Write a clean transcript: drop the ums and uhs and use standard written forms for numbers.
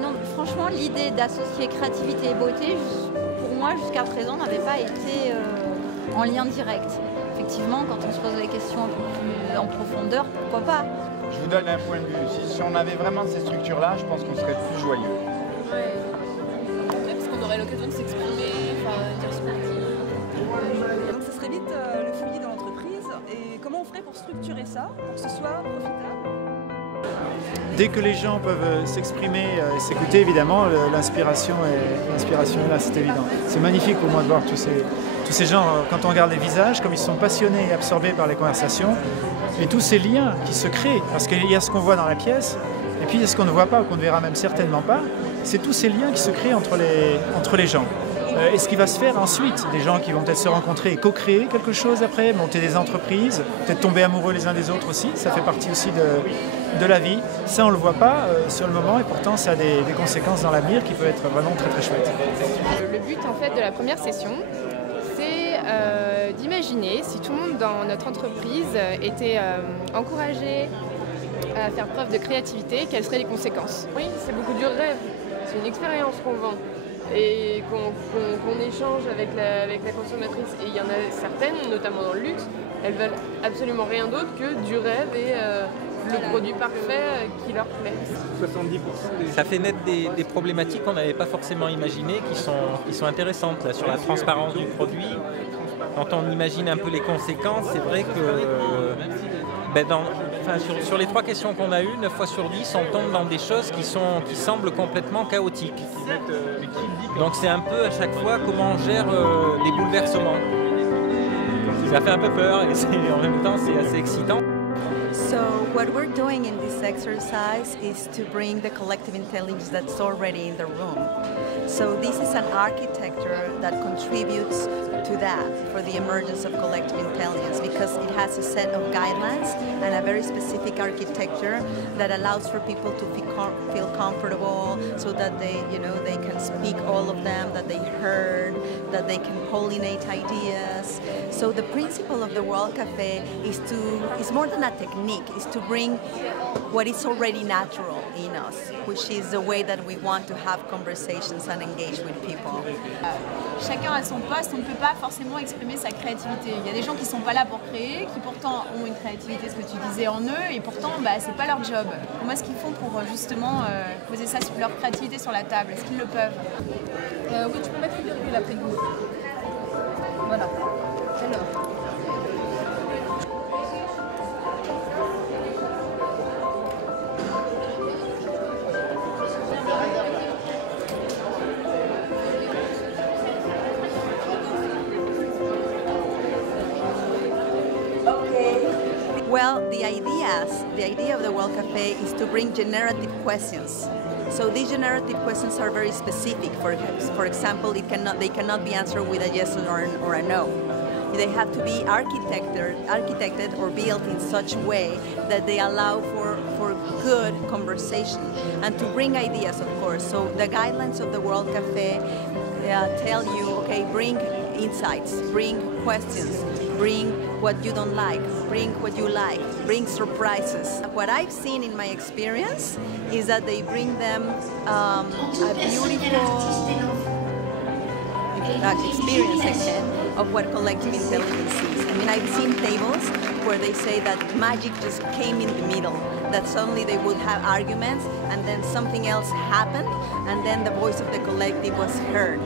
Non, franchement, l'idée d'associer créativité et beauté, pour moi, jusqu'à présent, n'avait pas été en lien direct. Effectivement, quand on se pose des questions un peu plus en profondeur, pourquoi pas? Je vous donne un point de vue. Si on avait vraiment ces structures-là, je pense qu'on serait plus joyeux. Ouais. Parce qu'on aurait l'occasion de s'exprimer, dire ce qu'on dit. Donc ça serait vite le fouillis dans l'entreprise. Et comment on ferait pour structurer ça, pour que ce soit profitable? Dès que les gens peuvent s'exprimer et s'écouter, évidemment, l'inspiration est là, c'est évident. C'est magnifique pour moi de voir tous ces gens, quand on regarde les visages, comme ils sont passionnés et absorbés par les conversations, et tous ces liens qui se créent, parce qu'il y a ce qu'on voit dans la pièce, et puis il y a ce qu'on ne voit pas, ou qu'on ne verra même certainement pas, c'est tous ces liens qui se créent entre les gens. Et ce qui va se faire ensuite, des gens qui vont peut-être se rencontrer et co-créer quelque chose après, monter des entreprises, peut-être tomber amoureux les uns des autres aussi, ça fait partie aussi de la vie. Ça on ne le voit pas sur le moment et pourtant ça a des conséquences dans l'avenir qui peuvent être vraiment très très chouettes. Le but en fait de la première session, c'est d'imaginer si tout le monde dans notre entreprise était encouragé à faire preuve de créativité, quelles seraient les conséquences. Oui, c'est beaucoup du rêve, c'est une expérience qu'on vend et qu'on échange avec la consommatrice. Et il y en a certaines, notamment dans le luxe, elles veulent absolument rien d'autre que du rêve et le produit parfait qui leur plaît. 70% Ça fait naître des problématiques qu'on n'avait pas forcément imaginées, qui sont intéressantes là, sur la transparence du produit. Quand on imagine un peu les conséquences, c'est vrai que sur les 3 questions qu'on a eues, 9 fois sur 10, on tombe dans des choses qui semblent complètement chaotiques. Donc c'est un peu à chaque fois comment on gère les bouleversements. Ça fait un peu peur et en même temps c'est assez excitant. So what we're doing in this exercise is to bring the collective intelligence that's already in the room. So this is an architecture that contributes to that, for the emergence of collective intelligence, because it has a set of guidelines and a very specific architecture that allows for people to feel comfortable, so that they can speak all of them, that they heard, that they can pollinate ideas. So the principle of the World Café is more than a technique, is to bring what is already natural in us, which is the way that we want to have conversations and engage with people. Chacun à son poste, on ne peut pas forcément exprimer sa créativité. Il y a des gens qui ne sont pas là pour créer, qui pourtant ont une créativité, ce que tu disais, en eux, et pourtant c'est pas leur job. Comment est-ce qu'ils font pour justement poser leur créativité sur la table? Est-ce qu'ils le peuvent? Oui, tu peux mettre une virgule après le goût. Voilà. Alors. Well, the idea of the World Café is to bring generative questions. So these generative questions are very specific. For example, they cannot be answered with a yes or a no. They have to be architected or built in such a way that they allow for good conversation and to bring ideas, of course. So the guidelines of the World Café tell you, okay, bring insights, bring questions, bring what you don't like, bring what you like, bring surprises. What I've seen in my experience is that they bring them a beautiful experience again of what collective intelligence is. I mean, I've seen tables where they say that magic just came in the middle, that suddenly they would have arguments and then something else happened and then the voice of the collective was heard.